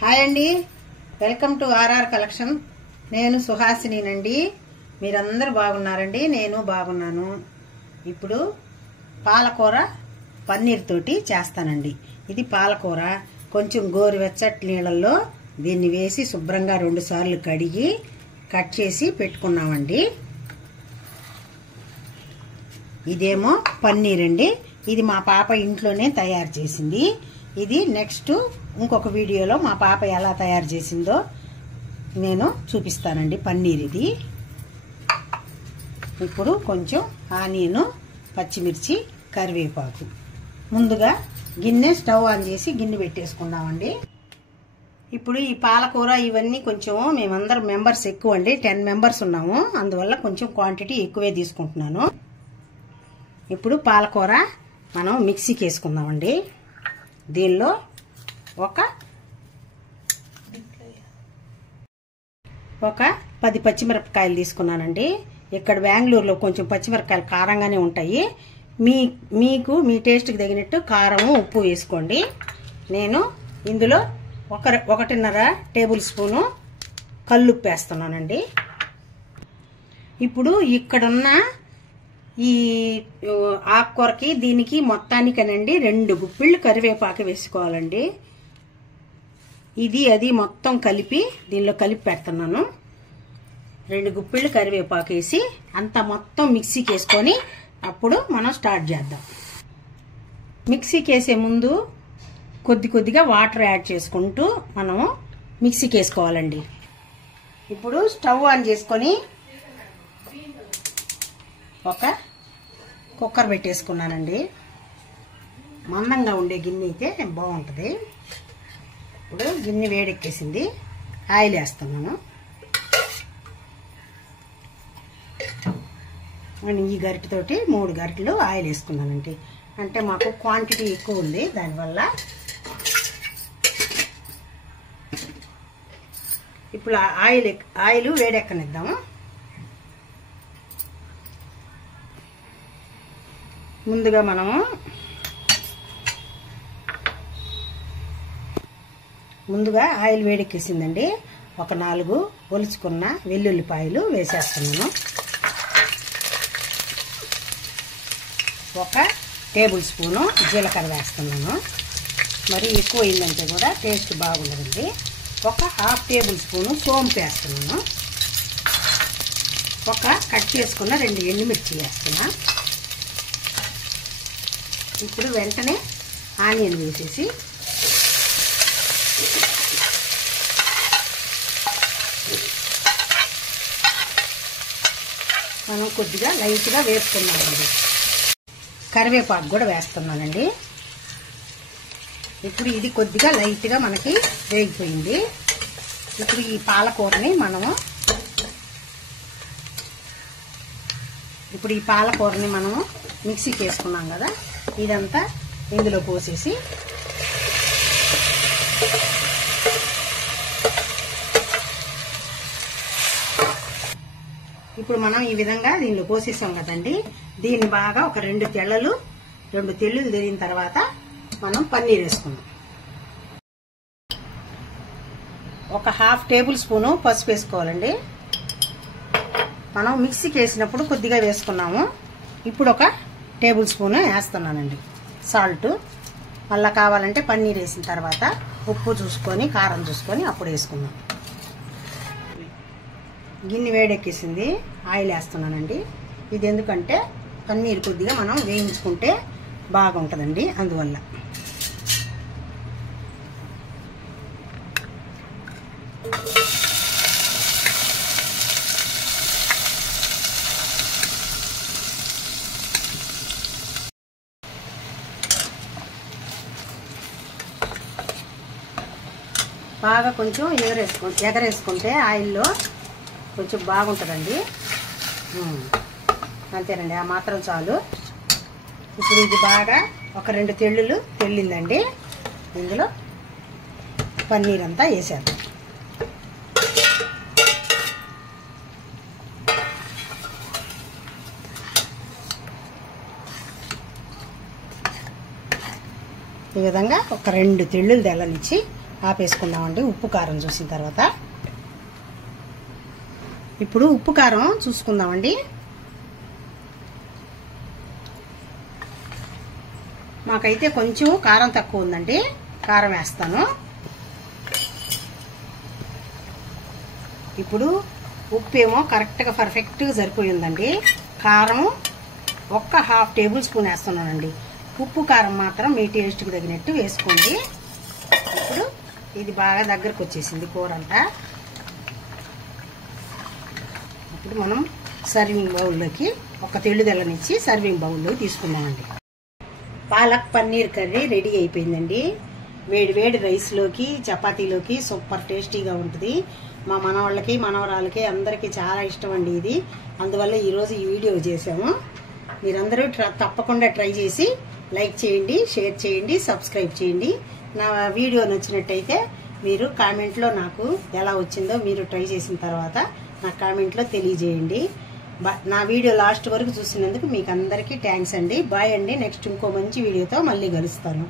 Hi అండి, welcome to RR collection. నేను సుహాసినినండి. మీరందరూ బాగున్నారండి? నేను బాగున్నాను. ఇప్పుడు పాలకూర పన్నీర్ తోటి చేస్తానండి. ఇది పాలకూర కొంచెం గోరువెచ్చటి నీళ్ళల్లో దీన్ని వేసి శుభ్రంగా 2 సార్లు కడిగి కట్ చేసి పెట్టుకున్నామండి. ఇదేమో పన్నీర్ అండి. ఇది మా పాప ఇంట్లోనే తయారు చేసింది. ఇది నెక్స్ట్ ఇంకొక వీడియోలో మా పాప ఎలా తయారు చేసిందో నేను చూపిస్తానండి. పన్నీర్ ఇది. ఇప్పుడు కొంచెం ఆనియన్, పచ్చిమిర్చి, కరివేపాకు. ముందుగా గిన్నె స్టవ్ ఆన్ చేసి గిన్నె పెట్టేసుకుందామండి. ఇప్పుడు ఈ పాలకూర ఇవన్నీ కొంచెం మేమందరం మెంబర్స్ ఎక్కువ అండి, 10 మెంబర్స్ ఉన్నాము. అందువల్ల కొంచెం క్వాంటిటీ ఎక్కువే తీసుకుంటున్నాను. ఇప్పుడు పాలకూర మనం మిక్సీకి వేసుకుందామండి. దీనిలో ఒక 10 పచ్చిమిరపకాయలు తీసుకున్నానండి. ఇక్కడ బెంగళూరులో కొంచెం పచ్చిమిరపకాయలు కారంగానే ఉంటాయి. మీకు మీ టేస్ట్కి తగినట్టు కారము, ఉప్పు వేసుకోండి. నేను ఇందులో 1.5 టేబుల్ స్పూను కల్లుప్పు వేస్తున్నానండి. ఇప్పుడు ఇక్కడున్న ఈ ఆకుకూరకి దీనికి మొత్తానికనండి 2 గుప్పిళ్ళు కరివేపాకు వేసుకోవాలండి. ఇది అది మొత్తం కలిపి దీనిలో కలిపి పెడుతున్నాను. 2 గుప్పిళ్ళు కరివేపాకు వేసి అంతా మొత్తం మిక్సీకి వేసుకొని అప్పుడు మనం స్టార్ట్ చేద్దాం. మిక్సీకి వేసే ముందు కొద్దిగా వాటర్ యాడ్ చేసుకుంటూ మనము మిక్సీకి వేసుకోవాలండి. ఇప్పుడు స్టవ్ ఆన్ చేసుకొని ఒక కుక్కర్ పెట్టేసుకున్నానండి. మందంగా ఉండే గిన్నె అయితే బాగుంటుంది. ఇప్పుడు గిన్నె వేడెక్కేసింది. ఆయిల్ వేస్తున్నాను. ఈ గరిటెతోటి 3 గరిటెలు ఆయిల్ వేసుకున్నానండి. అంటే మాకు క్వాంటిటీ ఎక్కువ ఉంది, దానివల్ల. ఇప్పుడు ఆయిల్ వేడెక్కనిద్దాము. ముందుగా మనము ఆయిల్ వేడెక్కేసిందండి. ఒక 4 ఒలుచుకున్న వెల్లుల్లిపాయలు వేసేస్తున్నాను. 1 టేబుల్ స్పూను జీలకర్ర వేస్తున్నాను. మరి ఎక్కువ అయిందంటే కూడా టేస్ట్ బాగుండదండి. 1/2 టేబుల్ స్పూను సోంపు వేస్తున్నాను. 1 కట్ చేసుకున్న 2 ఎండుమిర్చి వేస్తున్నా. ఇప్పుడు వెంటనే ఆనియన్ వేసేసి మనం కొద్దిగా లైట్గా వేసుకున్నామండి. కరివేపాకు కూడా వేస్తున్నానండి. ఇప్పుడు ఇది కొద్దిగా లైట్గా మనకి వేగిపోయింది. ఇప్పుడు ఈ పాలకూరని మనము మిక్సీకి వేసుకున్నాం కదా, ఇదంతా ఇందులో పోసేసి ఇప్పుడు మనం ఈ విధంగా దీనిలో పోసేసాం కదండి. దీన్ని బాగా ఒక 2 తెల్లులు తిరిగిన తర్వాత మనం పన్నీర్ వేసుకున్నాం. 1/2 టేబుల్ స్పూను పసుపు వేసుకోవాలండి. మనం మిక్సీకి వేసినప్పుడు కొద్దిగా వేసుకున్నాము. ఇప్పుడు 1 టేబుల్ స్పూన్ వేస్తున్నానండి సాల్ట్. మళ్ళీ కావాలంటే పన్నీర్ వేసిన తర్వాత ఉప్పు చూసుకొని, కారం చూసుకొని అప్పుడు వేసుకుందాం. గిన్నె వేడెక్కేసింది. ఆయిల్ వేస్తున్నానండి. ఇది ఎందుకంటే పన్నీర్ కొద్దిగా మనం వేయించుకుంటే బాగుంటుందండి, అందువల్ల. బాగా కొంచెం ఎగరేసుకుంటే ఆయిల్లో కొంచెం బాగుంటుందండి. అంతేనండి, ఆ మాత్రం చాలు. ఇప్పుడు ఇది బాగా ఒక 2 తెల్లులు తెల్లిందండి. ఇందులో పన్నీర్ అంతా వేసేద్దాం. ఈ విధంగా ఒక 2 తెల్లులు తెల్లనిచ్చి ఆపేసుకుందామండి ఉప్పు కారం చూసిన తర్వాత. ఇప్పుడు ఉప్పు కారం చూసుకుందామండి. మాకైతే కొంచెం కారం తక్కువ ఉందండి, కారం వేస్తాను. ఇప్పుడు ఉప్పు ఏమో కరెక్ట్గా పర్ఫెక్ట్గా సరిపోయిందండి. కారం ఒక్క 1/2 టేబుల్ స్పూన్ వేస్తున్నానండి. ఉప్పు కారం మాత్రం మీ టేస్ట్కి తగినట్టు వేసుకోండి. ఇప్పుడు ఇది బాగా దగ్గరకు వచ్చేసింది కూర అంతా. ఇప్పుడు మనం సర్వింగ్ బౌల్లోకి ఒక తెల్లుదెల్లనిచ్చి సర్వింగ్ బౌల్లో తీసుకుందామండి. పాలక్ పన్నీర్ కర్రీ రెడీ అయిపోయిందండి. వేడి వేడి రైస్లోకి చపాతీలోకి సూపర్ టేస్టీగా ఉంటుంది. మా మనవాళ్ళకి మనవరాలకి అందరికీ చాలా ఇష్టం అండి ఇది. అందువల్ల ఈరోజు ఈ వీడియో చేసాము. మీరందరూ తప్పకుండా ట్రై చేసి లైక్ చేయండి, షేర్ చేయండి, సబ్స్క్రైబ్ చేయండి. నా వీడియో నచ్చినట్టయితే మీరు కామెంట్లో నాకు ఎలా వచ్చిందో మీరు ట్రై చేసిన తర్వాత నాకు కామెంట్లో తెలియజేయండి. నా వీడియో లాస్ట్ వరకు చూసినందుకు మీకు అందరికీ థ్యాంక్స్ అండి. బాయ్ అండి. నెక్స్ట్ ఇంకో మంచి వీడియోతో మళ్ళీ కలుస్తాను.